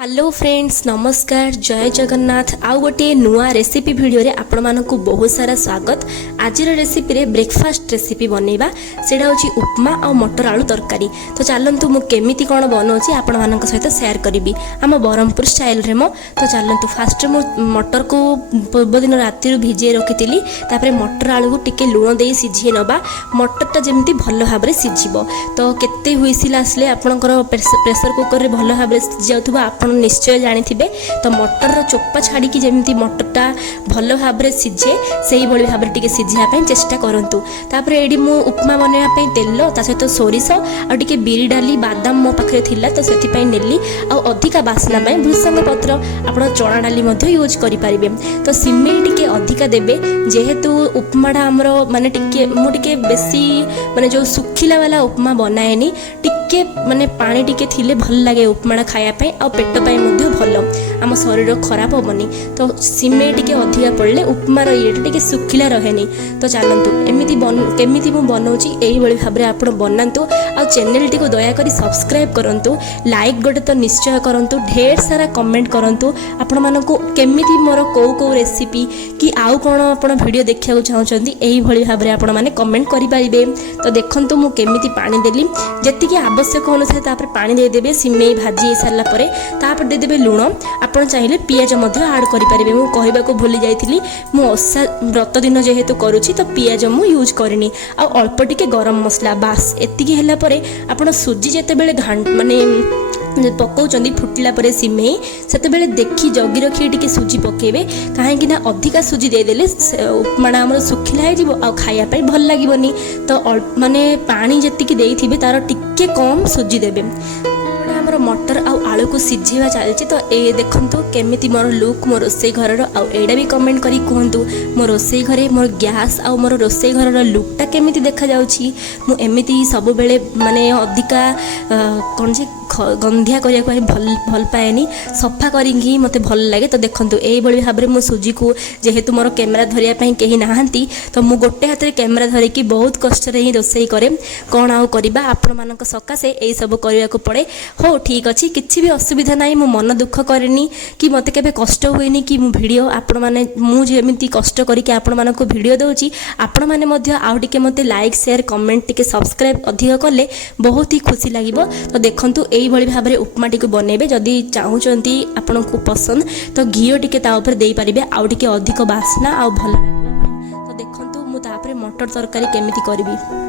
Hello friends नमस्कार जय जगन्नाथ आउ गोटे नुआ रेसिपी वीडियो रे आपण मानकु बहुत सारा स्वागत। आज रेसिपी रे ब्रेकफास्ट रेसिपी बनैबा सेडा होची उपमा आ मटर आलू तरकारी। तो चलंतु मु केमिति कोन बनौची आपण मानक सहित शेयर करबी हम बरहमपुर स्टाइल रे मो। तो चलंतु फास्ट मु मटर को पूर्व दिन राति भिजे रखितिली तापरे मटर आलू को टिके लूण देई सिझे नबा मटरटा जेमति भलो भाबरे सिझिबो। तो केते हुइसिल आसले आपनकर प्रेशर कुकर रे भलो भाबरे सिझ जाउथबा आपण निश्चय जानिथिबे। तो मटर चोपा छाड़ी की जेमती मटरटा भल भाव में सीझे से भाव में टिके सीझापी चेष्टा करंतु। तापर एडी मु उपमा बनैबा तेल ता सहित सोरिष आ टिके बिरी डाली बादाम मो पाखरे थिला तो सेति नेली आ अधिका बास्ना पई भृषंग पत्र आपण चना डाली मध्ये यूज करि परिबे। तो सिमेई टिके अधिका देबे जेहेतु उपमाटा हमरो माने टिके मु टिके बेसी माने जो सुखिला वाला उपमा बनाएनी टिके माने पानी टिके थिले भल लागे उपमाटा खाया पई आ पेट पई मध्ये भल आम शरीर खराब होबनी। तो सिमेई टिके अधिका पड़ले उपमार ये टिके सुखिला रहेनी। तो चलंतु एमिति केमिति मु बनौची एही भली भाबरे आपण बनांतु आ चैनल टिको दया करी सब्सक्राइब करंतु लाइक गोटे तो निश्चय करंतु ढेर सारा कमेंट करंतु आपण मानको केमिति मोर को रेसिपी कि आउ कोन आपण वीडियो देखिया चाहउचंदी एही भली भाबरे आपण माने कमेंट करि परिबे। तो देखंतु मु केमिति पानी देली जेतिकी आवश्यक अनुसार तापर पानी दे देबे सिमेई भाजी सारला परे तापर दे देबे लूण आपण चाहिले पियाज मध्ये ऐड करि परिबे। मु कहिबा को भूली जाइथिली मु ओसा व्रत दिन जेहेतु करूची तो पियाज मु यूज करनी आ अल्प टिके गरम मसला बास एतिकी हैला परे आपण सुजी जेते बेले माने पकाउचंदी फुटिला परे सिमेई सेते बेले देखि जगी रखी टिके सुजी पकेबे काहे कि ना अधिका सुजी दे देले उपमाना हमर सुखिला हे जिवो आ खाया पई भल लागिबोनी। तो माने पानी जेतिकी देइथिबे तार टिके कम सुजी देबे। हमर मटर आ आलू को सिझेवा चलछि। तो ए देखंतु केमिति मोर लुक मोर रोसई घर आ एडा भी कमेंट करी कहंतु मोर रोसई घरे मोर गैस आ मोर रोसई घर लुकटा केमिति देखा जाउछि। मु एमिति सब बेले माने अधिका कोन जे गंधिया करिया को भल पाएनी सफा करी मते भल लागे। तो देखंतु एई बळी भाबरे मु सुजी को जेहेतु मोर कैमरा धरिया पई केही नाहंती तो मु गोटे हाथ रे कैमरा धरि की बहुत कष्ट रे ही रोसई करे कोन आउ करबा आपण मानक सकासे एई सब करिया को पड़े। हो ठीक अछि किछि भी असुविधा नाही मु मन दुख करेनी कि मते केबे कष्ट होइनी कि मु वीडियो आपण माने मु जेमिति कष्ट करी कि आपण मानक वीडियो दउची आपण माने मध्ये आउ टिके मते लाइक शेयर कमेंट टिके सब्सक्राइब अधिक करले बहुत ही खुशी लागिबो। तो देखंतु एई भली भाबरे उपमा टिके बनेबे जदी चाहुचंती आपण को पसंद तो घियो टिके ता ऊपर देई परिबे आउ टिके अधिक बासना आ भल लागिबो। तो देखंतु मु तापरे मटर तरकारी केमिति करबी।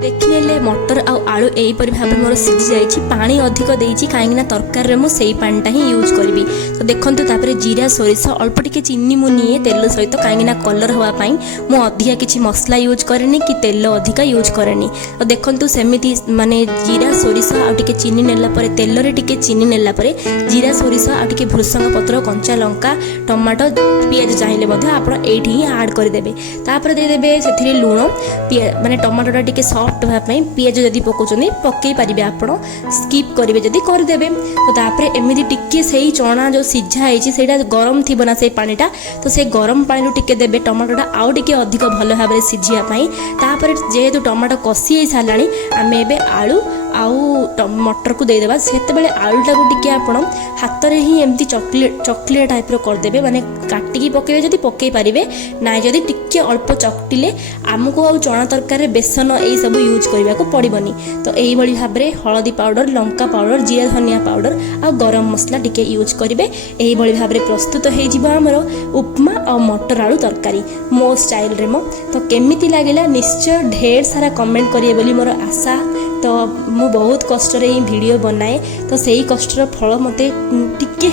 देखिले मटर आ आलू एई परि भाबे मोर सिझी जाइछि पानी अधिक देइछि काहेकि ना तरकारी रे मु सेई पानीटा ही यूज करबी। तो देखंतु तापरे जीरा सोरिष अल्प टिके चीनी मु निए तेल सहित काहेकि ना कलर होवा पई मु अधिका किछि मसला यूज करेनी कि तेल अधिका यूज करेनी। तो देखंतु सेमिति माने जीरा सोरिष आ टिके चीनी नेला परे तेल रे टिके चीनी नेला परे जीरा सोरिष आ टिके भृषंग पत्र कंचा लंका टमाटो पियाज चाहिले मध्ये आपण एठी ही ऐड कर देबे। तापर दे देबे सेथिरे लूण माने टमाटोटा टिके सॉफ्ट होवा पई पियाज जदी पकोचनी पक्के परिबे आपण स्किप करिवे जदी कर देबे। तो तापरे एमिति टिके सेही चना जो सिझा आइछि सेटा गरम थिबो ना से पानीटा तो से गरम पानी लो टिके देबे टमाटोटा आउ टिके अधिक भलो भाबरे सिझिया पई। तापरे जेहेतु टमाटो कसी आइ सालाणी आमे एबे आलू आउ मटर को दे देबा। सेते बेले आलूटा को टिके आपण हाथ रे ही एमती चॉकलेट टाइप रो कर देबे माने काटिकी पकेबे जदी पकेई परिबे नाइ जदी टिके अल्प चकटिले आमको आउ चना तरकारी बेसन एई सब यूज करबा को पड़िबनी। तो एई भली भाबरे हळदी पाउडर लंका पाउडर जीरा धनिया पाउडर आ गरम मसला टिके यूज करिवे। एई भली भाबरे प्रस्तुत हे जिवो हमरो उपमा आ मटर आलू तरकारी मो स्टाइल रे मो। तो केमिति लागिला निश्चय ढेर सारा कमेंट करिए बोली मोर आशा। तो मु बहुत कष्ट रे वीडियो बनाए तो सही कष्टर फल मते टिके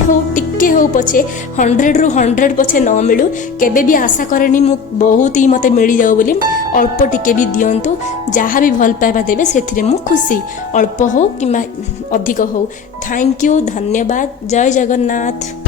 हो पछे 100 रु 100 पछे न मिलू केबे भी आशा करेनी मु बहुत ही मते मिली जाऊ बोली अल्प टिके भी दियंतु जहाँ भी भल पाइबा देबे सेथिरे मु खुशी अल्प हो कि अधिक हो। थैंक यू धन्यवाद जय जगन्नाथ।